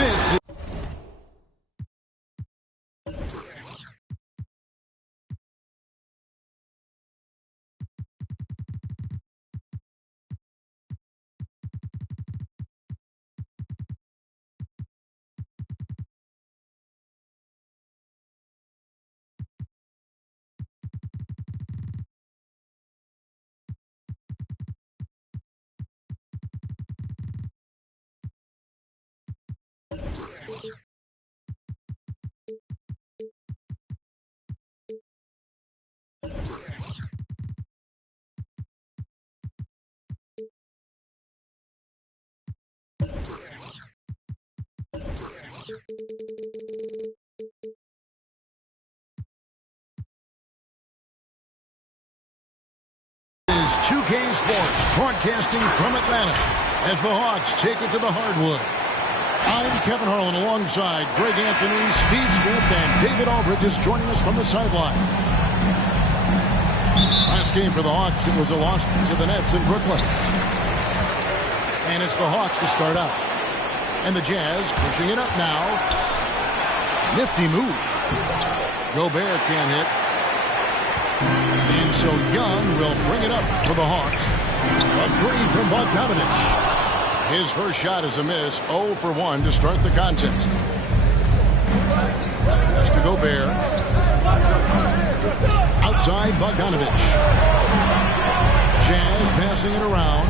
This is 2K Sports, broadcasting from Atlanta as the Hawks take it to the hardwood. I'm Kevin Harlan alongside Greg Anthony, Steve Smith, and David Aldridge is joining us from the sideline. Last game for the Hawks, it was a loss to the Nets in Brooklyn. And it's the Hawks to start out. And the Jazz pushing it up now. Nifty move. Gobert can't hit. And so Young will bring it up for the Hawks. A three from Bogdanovich. His first shot is a miss. 0 for 1 to start the contest. That's to Gobert. Outside Bogdanovich. Jazz passing it around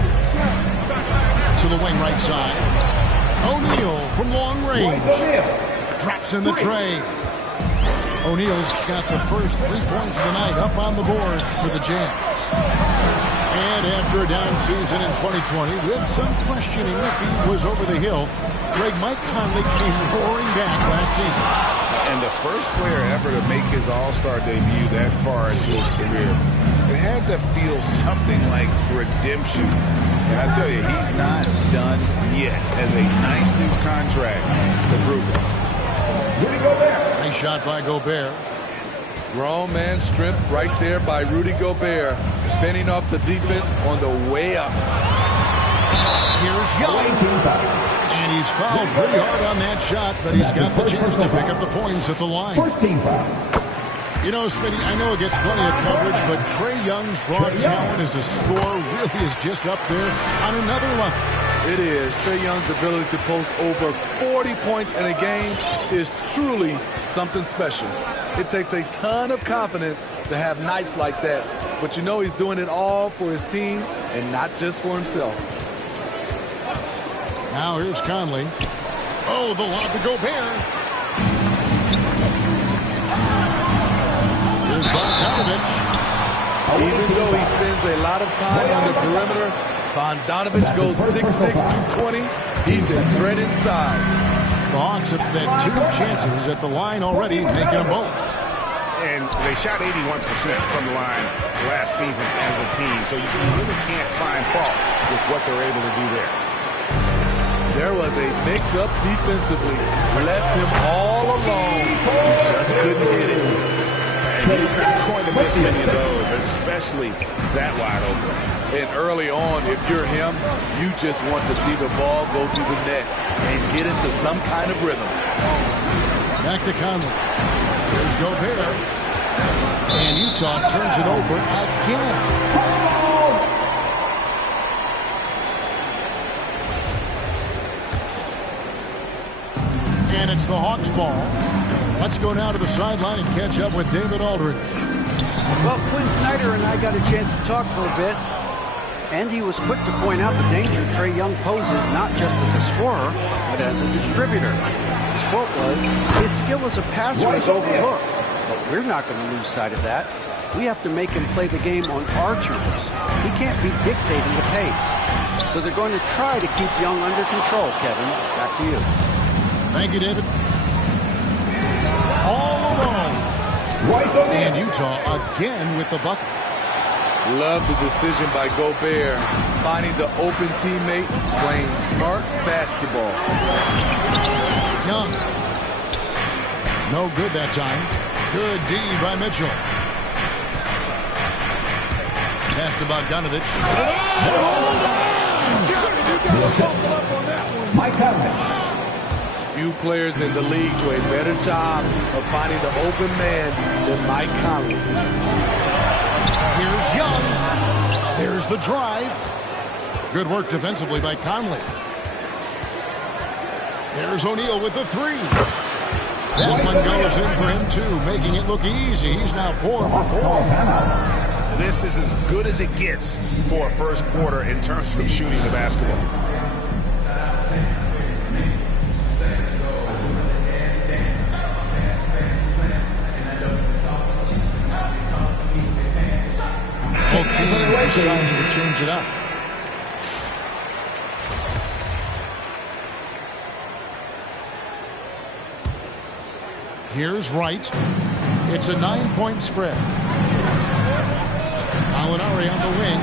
to the wing right side. O'Neal from long range. Drops in the tray. O'Neal's got the first 3 points of the night up on the board for the Jazz. And after a down season in 2020, with some questioning if he was over the hill, Mike Conley came roaring back last season. And the first player ever to make his All-Star debut that far into his career. It had to feel something like redemption. And I tell you, he's not done yet. Has a nice new contract to prove it. Nice shot by Gobert. Grown man strength right there by Rudy Gobert, fending off the defense on the way up. Here's Young. And he's fouled pretty hard on that shot, but he's got the chance to pick up the points at the line. You know, Smitty, I know it gets plenty of coverage, but Trae Young's raw talent as a scorer really is just up there on another level. It is. Trae Young's ability to post over 40 points in a game is truly something special. It takes a ton of confidence to have nights like that, but you know he's doing it all for his team and not just for himself. Now here's Conley. Oh, the lob to Gobert. Here's Bogdanovich. Even though he spends a lot of time on the perimeter, Bogdanovich goes 6'6", 220. He's a threat inside. The Hawks have had 2 chances at the line already, making them both. And they shot 81% from the line last season as a team, so you really can't find fault with what they're able to do there. There was a mix-up defensively. Left him all alone. He just couldn't hit it. And he's not going to miss many of those, especially that wide open. And early on, if you're him, you just want to see the ball go through the net and get into some kind of rhythm. Back to Conley. Here's Gobert. And Utah turns it over again. And it's the Hawks ball. Let's go now to the sideline and catch up with David Aldridge. Well, Quinn Snyder and I got a chance to talk for a bit. And he was quick to point out the danger Trae Young poses not just as a scorer, but as a distributor. His quote was, "His skill as a passer is overlooked, but we're not going to lose sight of that. We have to make him play the game on our terms. He can't be dictating the pace." So they're going to try to keep Young under control, Kevin. Back to you. Thank you, David. All alone. And Utah again with the bucket. Love the decision by Gobert, finding the open teammate, playing smart basketball. Young. No good that time. Good D by Mitchell. Pass to Bogdanovich. few players in the league do a better job of finding the open man than Mike Conley. Here's Young. There's the drive. Good work defensively by Conley. There's O'Neal with the three. That one goes in for him, too, making it look easy. He's now 4 for 4. This is as good as it gets for a first quarter in terms of shooting the basketball. Both teams deciding to change it up. Here's Wright. It's a 9-point spread. Alinari on the wing.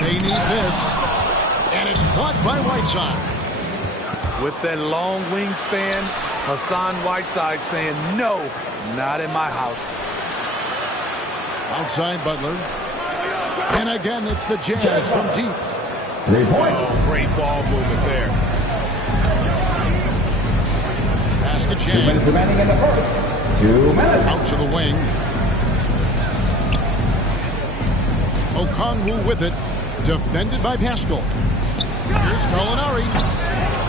They need this. And it's blocked by Whiteside. With that long wingspan, Hassan Whiteside saying, no, not in my house. Outside Butler. And again, it's the Jazz from deep. 3 points. Oh, great ball movement there. Pass to 2 Jazz. minutes remaining in the first. 2 minutes. Out to the wing. Okongwu with it. Defended by Pascal. Here's Gallinari.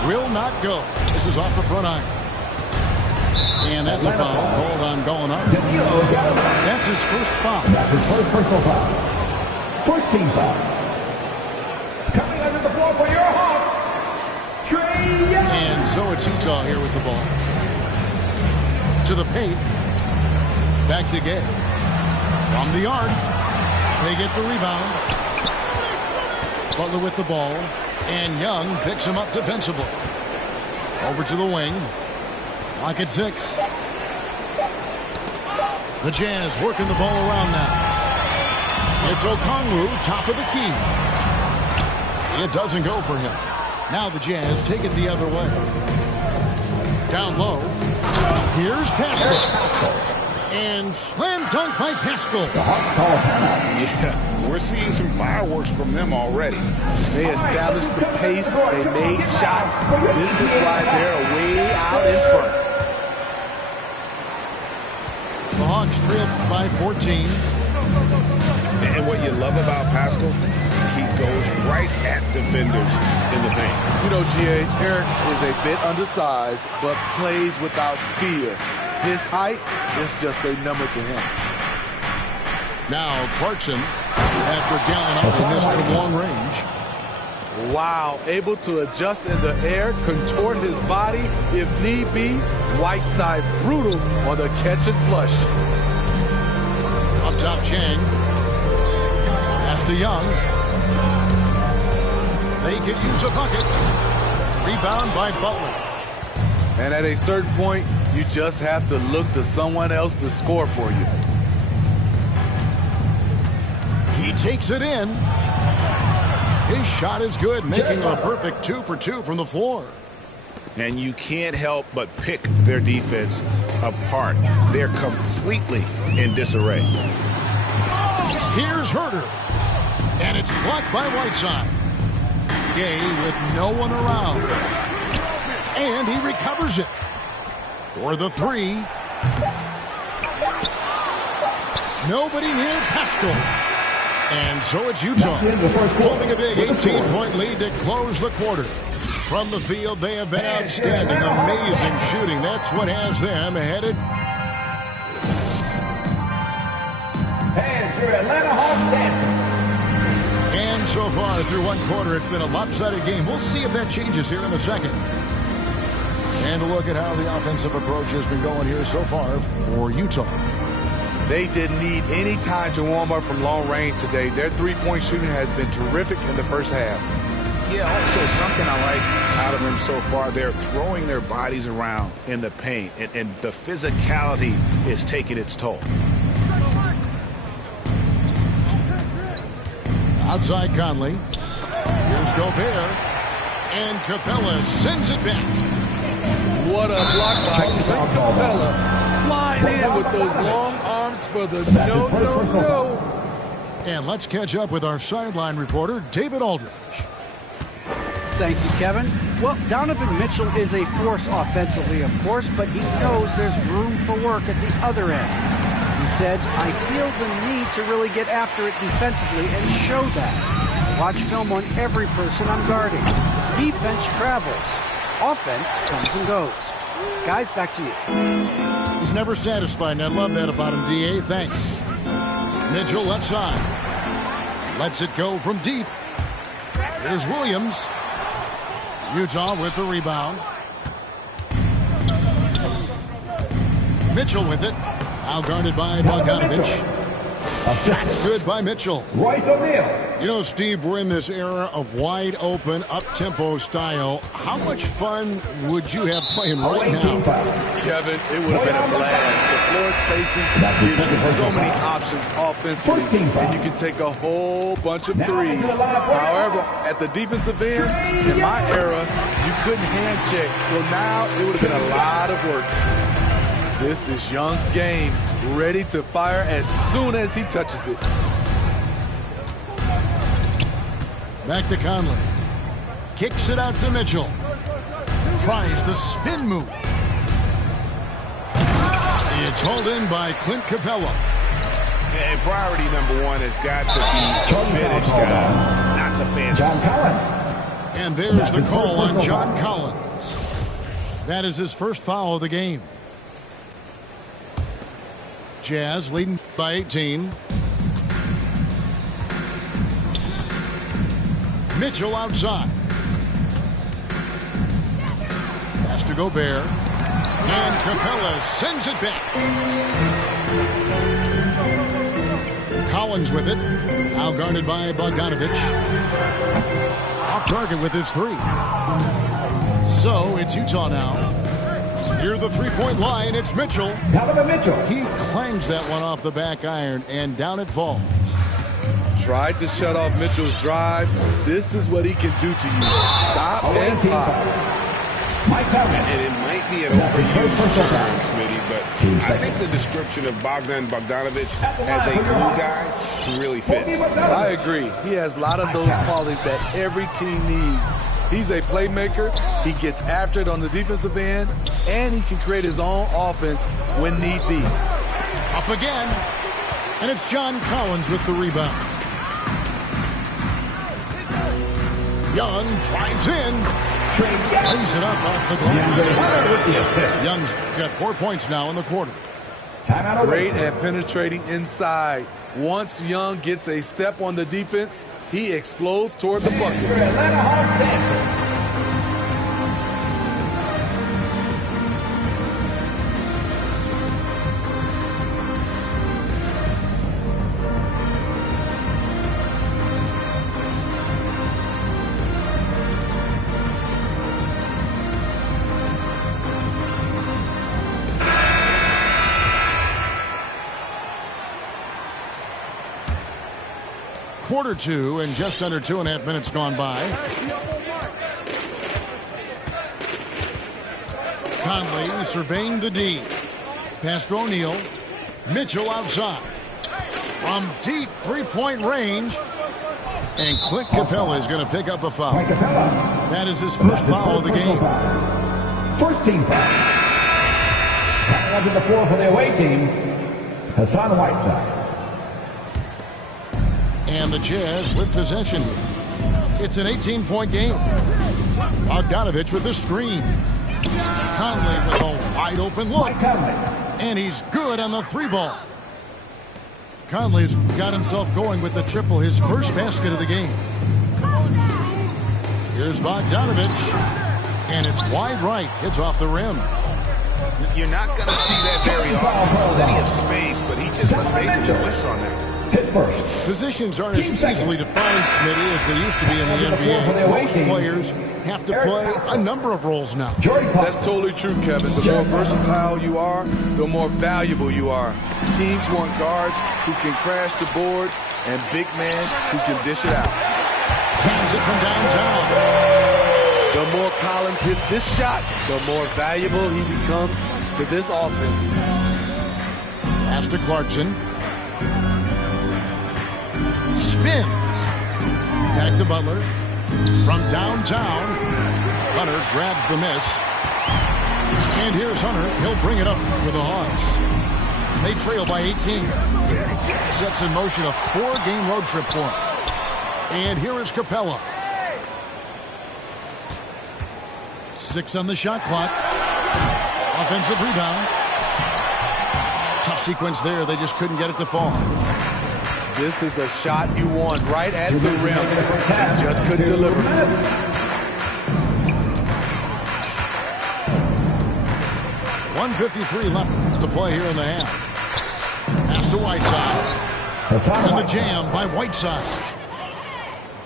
Will not go. This is off the front iron. And that's a foul called on Gallinari. That's his first foul. That's his first personal foul. First team foul. Coming under the floor for your Hawks, Trae Young. And so it's Utah here with the ball. To the paint. Back to Gay. From the arc. They get the rebound. Butler with the ball. And Young picks him up defensively. Over to the wing. Clock at 6. The Jazz working the ball around now. It's Okongwu, top of the key. It doesn't go for him. Now the Jazz take it the other way. Down low. Here's Pascal. And slam dunk by Pascal. The Hawks call a timeout. Yeah, we're seeing some fireworks from them already. They established the pace. They made shots. This is why they're way out in front. The Hawks trail by 14. And what you love about Pascal, he goes right at defenders in the paint. You know, G.A., Eric is a bit undersized, but plays without fear. His height is just a number to him. Now Clarkson, after Gallinari missed from long range. Wow, able to adjust in the air, contort his body if need be. Whiteside brutal on the catch and flush. Up top, Chang. Pass to Young. They could use a bucket. Rebound by Butler. And at a certain point, you just have to look to someone else to score for you. He takes it in. His shot is good, making a perfect 2 for 2 from the floor. And you can't help but pick their defense apart. They're completely in disarray. Here's Herter. And it's blocked by Whiteside. Gay with no one around. And he recovers it. For the 3. Nobody near Pascal. And so it's Utah holding a big 18-point lead to close the quarter. From the field, they have been outstanding, amazing shooting. That's what has them headed. And your Atlanta Hawks dancing. And so far through one quarter, it's been a lopsided game. We'll see if that changes here in a second. And a look at how the offensive approach has been going here so far for Utah. They didn't need any time to warm up from long range today. Their three-point shooting has been terrific in the first half. Yeah, also something I like out of them so far, they're throwing their bodies around in the paint, and the physicality is taking its toll. Outside Conley. Here's Gobert. And Capella sends it back. What a block by Clint Capella. Flying in with those long arms for the no. And let's catch up with our sideline reporter, David Aldridge. Thank you, Kevin. Well, Donovan Mitchell is a force offensively, of course, but he knows there's room for work at the other end. He said, I feel the need to really get after it defensively and show that. I watch film on every person I'm guarding. Defense travels. Offense comes and goes. Guys, back to you. He's never satisfied, and I love that about him, D.A. Thanks. Mitchell left side. Lets it go from deep. Here's Williams. Utah with the rebound. Mitchell with it. Outguarded by Bogdanovich. That's good by Mitchell. Royce O'Neal. You know, Steve, we're in this era of wide open, up-tempo style. How much fun would you have playing right now? Kevin, it would have been a blast. The floor spacing gives you so many options offensively, and you can take a whole bunch of threes. However, at the defensive end, in my era, you couldn't hand check. So now it would have been a lot of work. This is Young's game, ready to fire as soon as he touches it. Back to Conley. Kicks it out to Mitchell. Tries the spin move. It's hauled in by Clint Capella. And priority number one has got to be the finish, guys, not the fancy John stuff. Collins. And there's the call on John Collins. That is his first foul of the game. Jazz leading by 18. Mitchell outside. Pass to Gobert. And Capella sends it back. Collins with it. Now guarded by Bogdanovich. Off target with his three. So it's Utah now. Near the three-point line, it's Mitchell. Donovan Mitchell. He clangs that one off the back iron, and down it falls. Tried to shut off Mitchell's drive. This is what he can do to you. Stop and pop. Mike Conley. And it might be an overused term, Smitty, but I think the description of Bogdanovich as a glue guy really fits. I agree. He has a lot of those qualities that every team needs. He's a playmaker. He gets after it on the defensive end, and he can create his own offense when need be. Up again, and it's John Collins with the rebound. Young drives in, lays it up off the glass. Young's got 4 points now in the quarter. Great at penetrating inside. Once Young gets a step on the defense, he explodes toward the bucket. Atlanta Hawks dancer. Quarter two, and just under 2.5 minutes gone by. Conley surveying the D. Pass to O'Neal. Mitchell outside. From deep three-point range. And Clint Capella is going to pick up a foul. That is his first foul of the game. First team foul. Coming onto the floor for the away team, Hassan Whiteside. And the Jazz with possession. It's an 18-point game. Bogdanovich with the screen. Conley with a wide-open look. And he's good on the three ball. Conley's got himself going with the triple, his first basket of the game. Here's Bogdanovich. And it's wide right. It's off the rim. You're not going to see that very often. Plenty of space, but he just basically whiffs on that. His first. Positions aren't as easily defined, Smitty, as they used to be in the NBA. Most players have to play a number of roles now. That's totally true, Kevin. The more versatile you are, the more valuable you are. Teams want guards who can crash the boards and big men who can dish it out. Hands it from downtown. The more Collins hits this shot, the more valuable he becomes to this offense. Pass to Clarkson. Spins. Back to Butler. From downtown. Hunter grabs the miss. And here's Hunter. He'll bring it up with the Hawks. They trail by 18. Sets in motion a 4-game road trip for him. And here is Capella. 6 on the shot clock. Offensive rebound. Tough sequence there. They just couldn't get it to fall. This is the shot you want, right at the rim. He just couldn't deliver. 1:53 left to play here in the half. Pass to Whiteside. And the jam by Whiteside.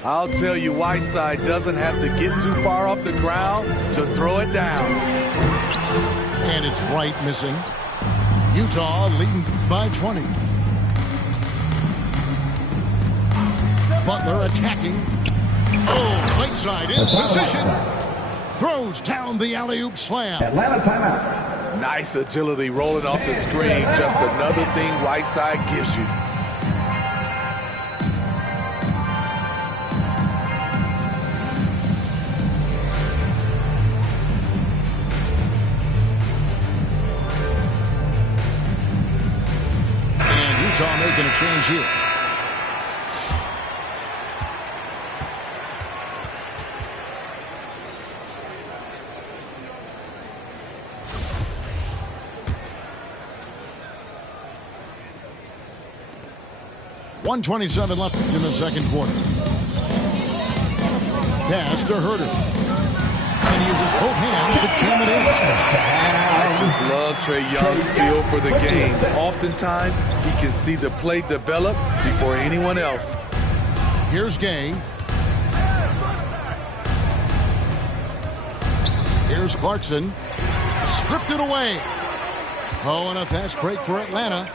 I'll tell you, Whiteside doesn't have to get too far off the ground to throw it down. And it's right missing. Utah leading by 20. Butler attacking. Oh, Whiteside in position. Throws down the alley-oop slam. Atlanta timeout. Nice agility rolling off the screen. Just another thing Whiteside gives you. And Utah making a change here. .127 left in the second quarter. Pass to Herter. And he uses both hands to jam it in. I just love Trae Young's feel for the game. Oftentimes, he can see the play develop before anyone else. Here's Gay. Here's Clarkson. Stripped it away. Oh, and a fast break for Atlanta.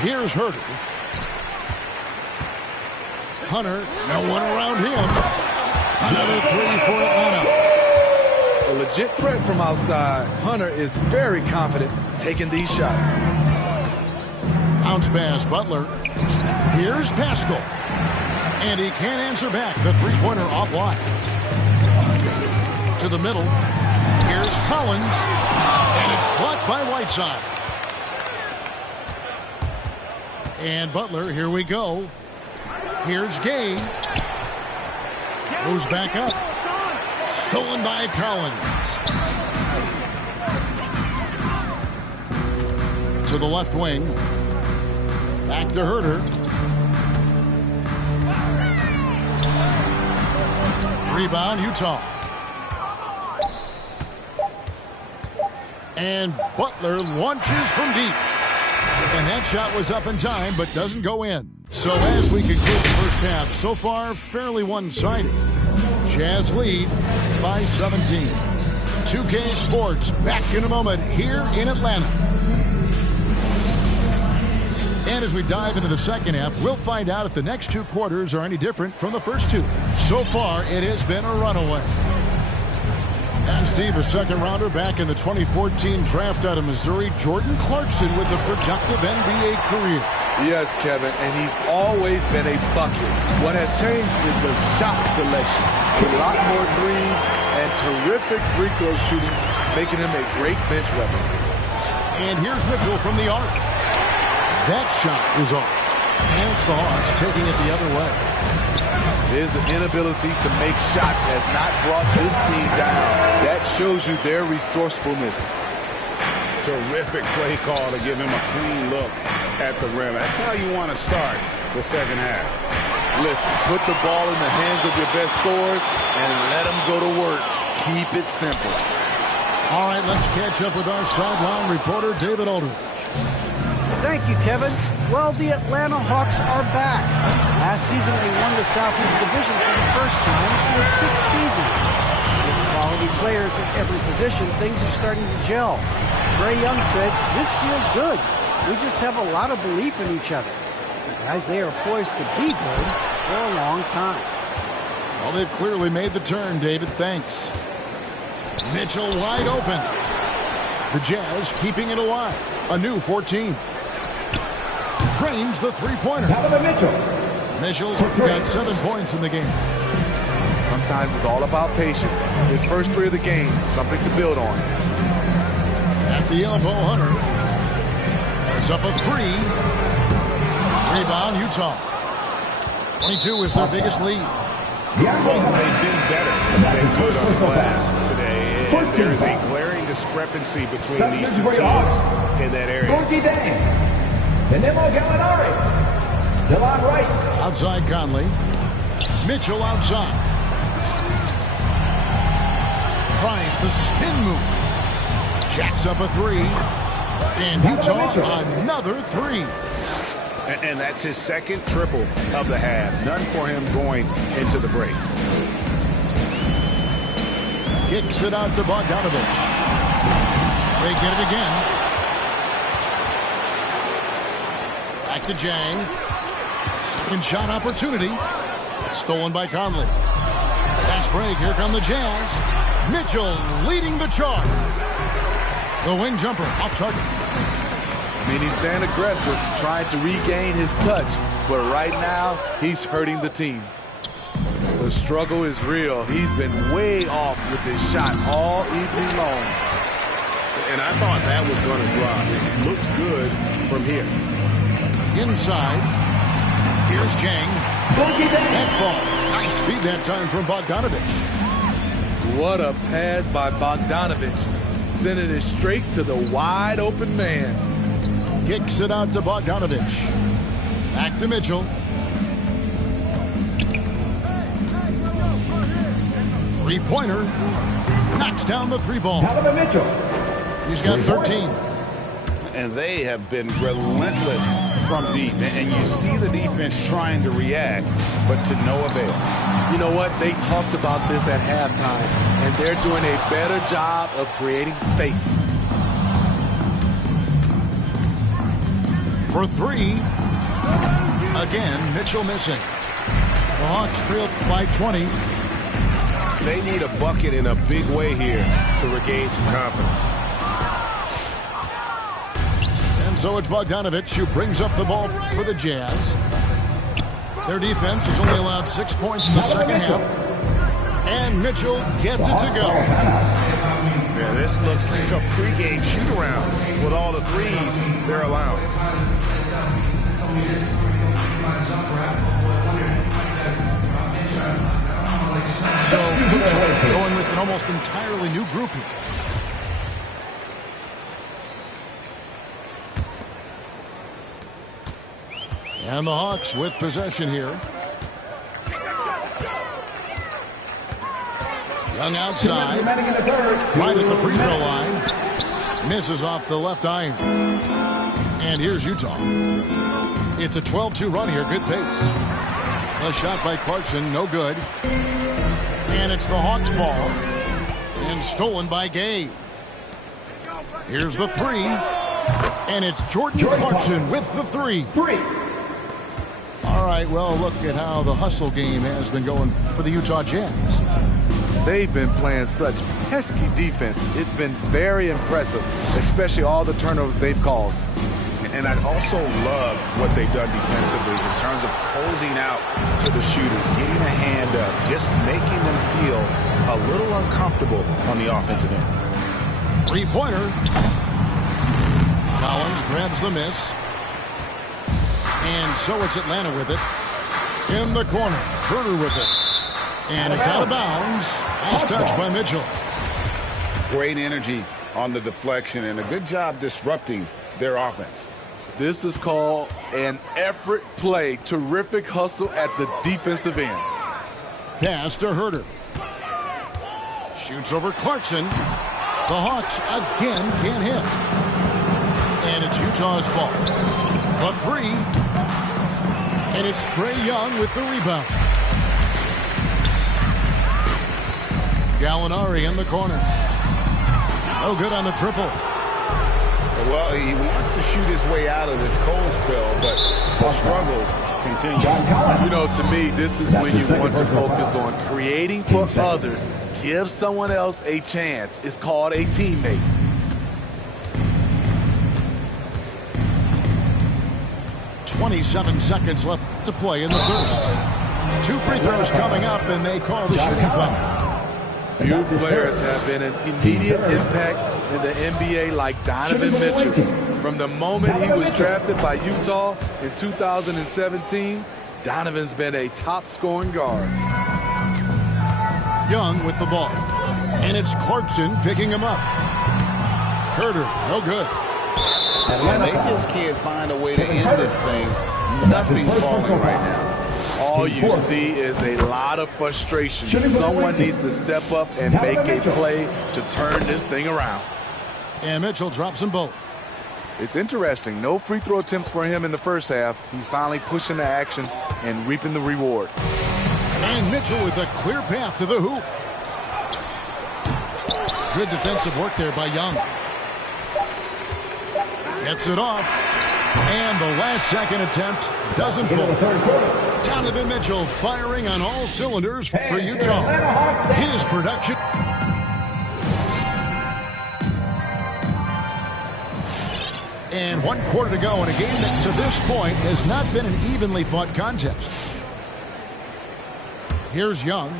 Here's Herter. Hunter, no one around him. Another 3 for Atlanta. A legit threat from outside. Hunter is very confident taking these shots. Bounce pass, Butler. Here's Pascal. And he can't answer back. The three-pointer offline. To the middle. Here's Collins. And it's blocked by Whiteside. And Butler, here we go. Here's Gay. Moves back up. Stolen by Collins. To the left wing. Back to Herter. Rebound, Utah. And Butler launches from deep. And that shot was up in time, but doesn't go in. So as we conclude the first half, so far fairly one-sided. Jazz lead by 17. 2K Sports back in a moment here in Atlanta. And as we dive into the second half, we'll find out if the next two quarters are any different from the first two. So far, it has been a runaway. And Steve, a second-rounder back in the 2014 draft out of Missouri, Jordan Clarkson with a productive NBA career. Yes, Kevin, and he's always been a bucket. What has changed is the shot selection. A lot more threes and terrific free throw shooting, making him a great bench weapon. And here's Mitchell from the arc. That shot is off. And it's the Hawks taking it the other way. His inability to make shots has not brought this team down. That shows you their resourcefulness. Terrific play call to give him a clean look at the rim. That's how you want to start the second half. Listen, put the ball in the hands of your best scorers and let them go to work. Keep it simple. All right, let's catch up with our sideline reporter, David Aldridge. Thank you, Kevin. Well, the Atlanta Hawks are back. Last season, they won the Southeast Division for the first time in 6 seasons. With quality players at every position, things are starting to gel. Trae Young said, "This feels good. We just have a lot of belief in each other." Guys, they are poised to be good for a long time. Well, they've clearly made the turn, David. Thanks. Mitchell wide open. The Jazz keeping it alive. A new 14. Drains the three-pointer. Donovan Mitchell. Mitchell's got 7 points in the game. Sometimes it's all about patience. His first 3 of the game, something to build on. At the elbow, Hunter. It's up a 3. Rebound, Utah. 22 is their biggest lead. Well, they've been better than good on the glass today. And there is a glaring discrepancy between these two teams in that area. Outside Conley. Mitchell outside. Tries the spin move. Jacks up a 3. And Utah another 3. And that's his second triple of the half. None for him going into the break. Kicks it out to Bogdanovich. They get it again. Back to Jang. Second shot opportunity. Stolen by Conley. Fast break. Here come the Jazz. Mitchell leading the charge. The wing jumper off target. I mean, he's staying aggressive, trying to regain his touch. But right now, he's hurting the team. The struggle is real. He's been way off with his shot all evening long. And I thought that was going to drop. It looked good from here. Inside. Here's Jang. That ball. Nice feed that time from Bogdanovich. What a pass by Bogdanovich. Sending it straight to the wide open man. Kicks it out to Bogdanovich. Back to Mitchell. Three-pointer. Knocks down the 3-ball. He's got 13. And they have been relentless from deep. And you see the defense trying to react, but to no avail. You know what? They talked about this at halftime, and they're doing a better job of creating space. For 3. Again, Mitchell missing. The Hawks trail by 20. They need a bucket in a big way here to regain some confidence. And so it's Bogdanovich who brings up the ball for the Jazz. Their defense has only allowed 6 points in the second half. And Mitchell gets it to go. Yeah, this looks like a pregame shoot-around with all the threes they're allowing. So, going with an almost entirely new group here. And the Hawks with possession here. Young outside. Right at the free throw line. Misses off the left iron. And here's Utah. It's a 12-2 run here. Good pace. A shot by Clarkson. No good. And it's the Hawks ball. And stolen by Gay. Here's the 3. And it's Jordan Clarkson with the 3. All right, well, look at how the hustle game has been going for the Utah Jazz. They've been playing such pesky defense. It's been very impressive, especially all the turnovers they've caused. And I also love what they've done defensively in terms of closing out to the shooters, getting a hand up, just making them feel a little uncomfortable on the offensive end. Three-pointer. Collins grabs the miss. And so it's Atlanta with it. In the corner. Herter with it. And it's out of bounds. Nice touch by Mitchell. Great energy on the deflection and a good job disrupting their offense. This is called an effort play. Terrific hustle at the defensive end. Pass to Herter. Shoots over Clarkson. The Hawks again can't hit. And it's Utah's ball. The 3. And it's Trae Young with the rebound. Gallinari in the corner. No good on the triple. Well, he wants to shoot his way out of this cold spell, but the struggles continue. You know, to me, this is when you want to focus on creating for others. Give someone else a chance. It's called a teammate. 27 seconds left to play in the third. 2 free throws coming up, and they call the shooting foul. Few players have been an immediate impact in the NBA like Donovan Mitchell. From the moment he was drafted by Utah in 2017, Donovan's been a top-scoring guard. Young with the ball. And it's Clarkson picking him up. Herter, no good. And they just can't find a way to end this thing. Nothing falling right now. All you see is a lot of frustration. Someone needs to step up and make a play to turn this thing around. And Mitchell drops them both. It's interesting. No free throw attempts for him in the first half. He's finally pushing the action and reaping the reward. And Mitchell with a clear path to the hoop. Good defensive work there by Young. Gets it off. And the last second attempt doesn't fall. Donovan Mitchell firing on all cylinders for Utah. His production. And 1 quarter to go in a game that to this point has not been an evenly fought contest. Here's Young.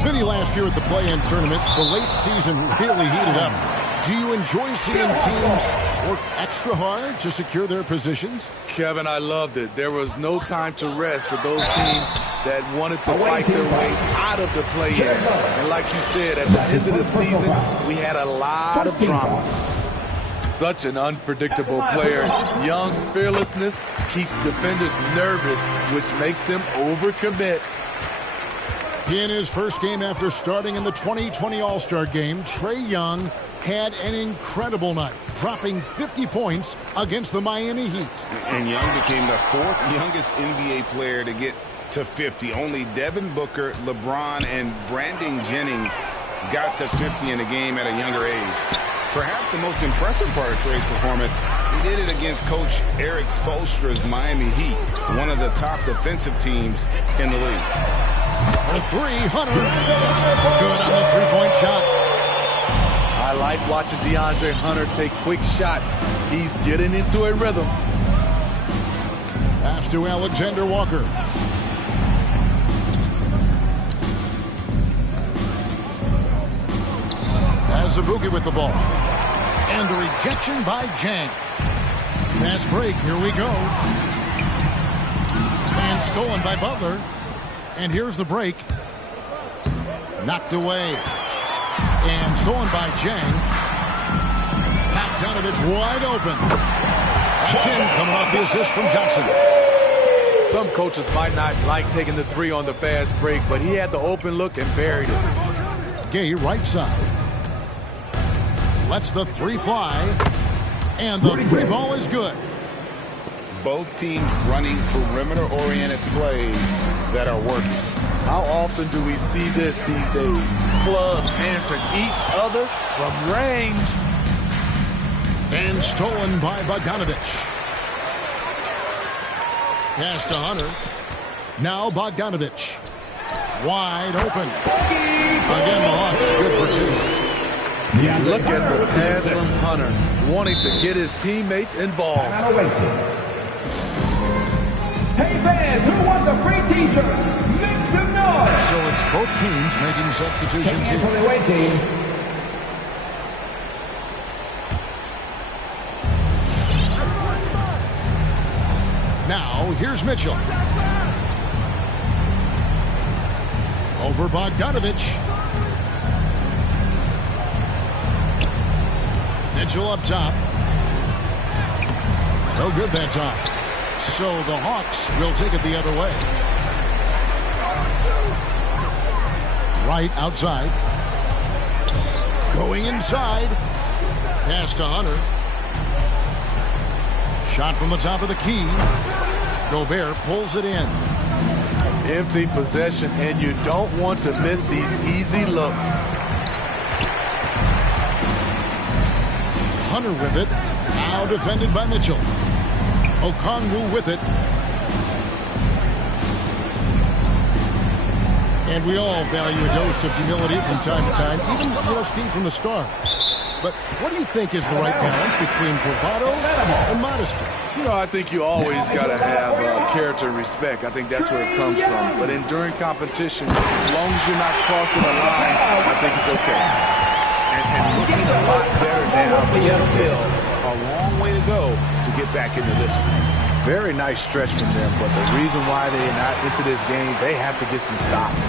Smitty last year at the play-in tournament, the late season really heated up. Do you enjoy seeing teams work extra hard to secure their positions? Kevin, I loved it. There was no time to rest for those teams that wanted to fight their way out of the play-in. And like you said, at the end of the season, we had a lot of drama. Such an unpredictable player. Young's fearlessness keeps defenders nervous, which makes them overcommit. In his first game after starting in the 2020 All-Star Game, Trae Young had an incredible night, dropping 50 points against the Miami Heat. And Young became the 4th youngest NBA player to get to 50. Only Devin Booker, LeBron, and Brandon Jennings got to 50 in a game at a younger age. Perhaps the most impressive part of Trae's performance, he did it against Coach Eric Spoelstra's Miami Heat, one of the top defensive teams in the league. For 300. Good on the three-point shot. I like watching DeAndre Hunter take quick shots. He's getting into a rhythm. Pass to Alexander Walker. Azubuike with the ball. And the rejection by Jang. Pass break, here we go. And stolen by Butler. And here's the break. Knocked away. And stolen by Jang. Bogdanovich wide open. That's in, coming off the assist from Johnson. Some coaches might not like taking the 3 on the fast break, but he had the open look and buried it. Gay right side. Lets the 3 fly. And the 3 ball is good. Both teams running perimeter-oriented plays that are working. How often do we see this these days? Clubs answering each other from range. And stolen by Bogdanovich. Pass to Hunter. Now Bogdanovich. Wide open. Again, the Hawks good for 2. Look at the pass from Hunter, wanting to get his teammates involved. Hey fans, who wants a free t-shirt? Make some noise! So it's both teams making substitutions here. Now, here's Mitchell. Over Bogdanovich. Mitchell up top. No good that time. So the Hawks will take it the other way. Right outside. Going inside. Pass to Hunter. Shot from the top of the key. Gobert pulls it in. Empty possession, and you don't want to miss these easy looks. Hunter with it. Now defended by Mitchell. Okongwu with it. And we all value a dose of humility from time to time, even, Steve, from the start. But what do you think is the right balance between bravado and modesty? You know, I think you always got to have character and respect. I think that's where it comes from. But during competition, as long as you're not crossing a line, I think it's okay. And looking a lot better now, but still a long way to go to get back into this one. Very nice stretch from them, but the reason why they're not into this game, they have to get some stops.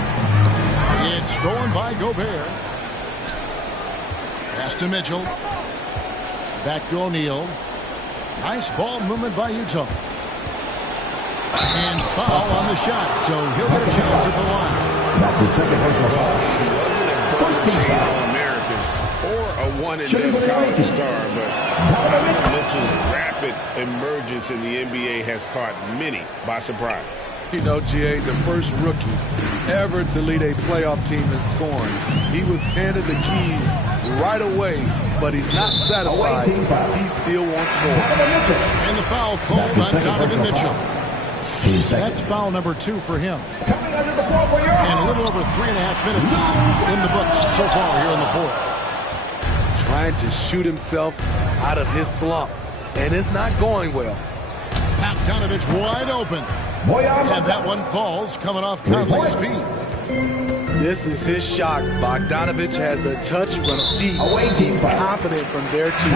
It's stolen by Gobert. Pass to Mitchell. Back to O'Neal. Nice ball movement by Utah. And foul on the shot, so he'll get a chance at the line. That's his second personal foul. He wasn't a first-team All-American or a one-and-done college star, but Donovan Mitchell's rapid emergence in the NBA has caught many by surprise. You know, GA, the first rookie ever to lead a playoff team in scoring. He was handed the keys right away, but he's not satisfied. He still wants more. And the foul called on Donovan Mitchell. That's foul number 2 for him. And a little over 3.5 minutes in the books so far here in the fourth. Trying to shoot himself out of his slump, and it's not going well. Bogdanovich wide open. And that one falls coming off Conley's feet. This is his shot. Bogdanovich has the touch from deep. He's confident from there, too.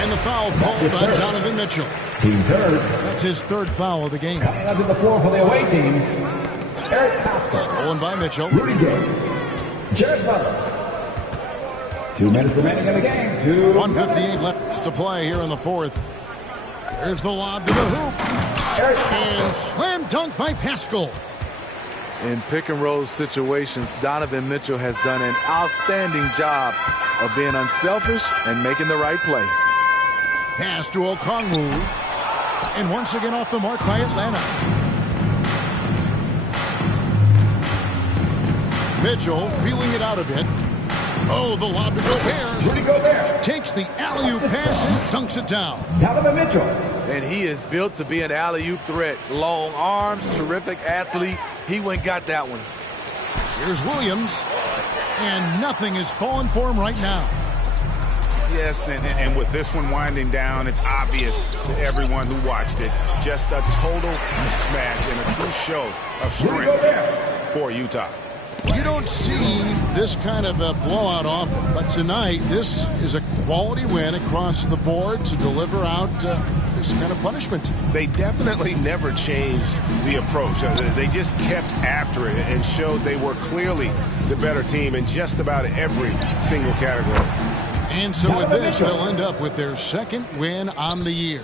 And the foul called by Donovan Mitchell. Team third. That's his third foul of the game. Coming onto the floor for the away team, Eric Pascal. Stolen by Mitchell. Rudy Gay. Jared Butler. 2 minutes remaining in the game. 1:58 left to play here in the fourth. There's the lob to the hoop. And slam dunk by Pascal. In pick-and-roll situations, Donovan Mitchell has done an outstanding job of being unselfish and making the right play. Pass to Okongwu. And once again off the mark by Atlanta. Mitchell feeling it out a bit. Oh, the lob to Gobert. Rudy Gobert. Takes the alley-oop pass and dunks it down. Donovan Mitchell. And he is built to be an alley-oop threat. Long arms, terrific athlete. He went and got that one. Here's Williams. And nothing is falling for him right now. Yes, and with this one winding down, it's obvious to everyone who watched it. Just a total mismatch and a true show of strength for Utah. You don't see this kind of a blowout often, but tonight this is a quality win across the board to deliver out this kind of punishment. They definitely never changed the approach. They just kept after it and showed they were clearly the better team in just about every single category. And so with this, they'll end up with their second win on the year.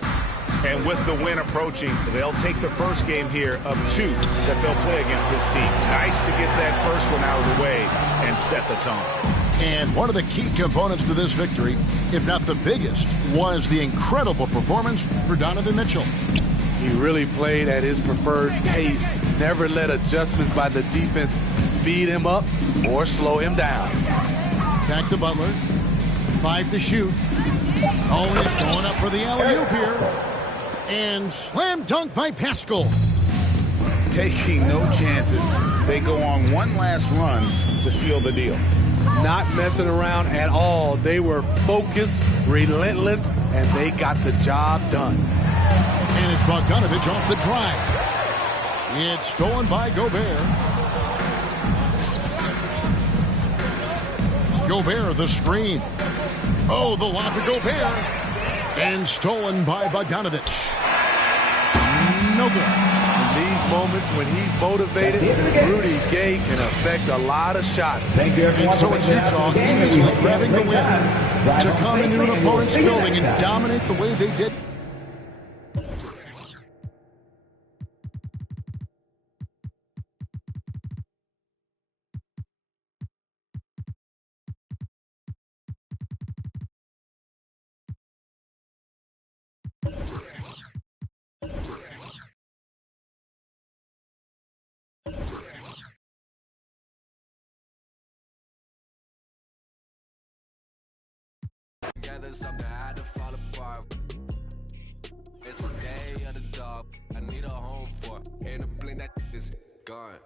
And with the win approaching, they'll take the first game here of 2 that they'll play against this team. Nice to get that first one out of the way and set the tone. And one of the key components to this victory, if not the biggest, was the incredible performance for Donovan Mitchell. He really played at his preferred pace, never let adjustments by the defense speed him up or slow him down. Back to Butler. 5 to shoot. Oh, he's going up for the alley-oop here. And slam dunk by Pascal. Taking no chances. They go on one last run to seal the deal. Not messing around at all. They were focused, relentless, and they got the job done. And it's Bogdanovich off the drive. It's stolen by Gobert. Gobert, the screen. Oh, the lob to Gobert. And stolen by Bogdanovich. No good. In these moments when he's motivated, Rudy Gay can affect a lot of shots. Thank you, everyone. And so it's Utah easily grabbing the win to come into an opponent's building and dominate the way they did. Together, something had to fall apart. It's the day of the dog. I need a home for. In a blink that is gone.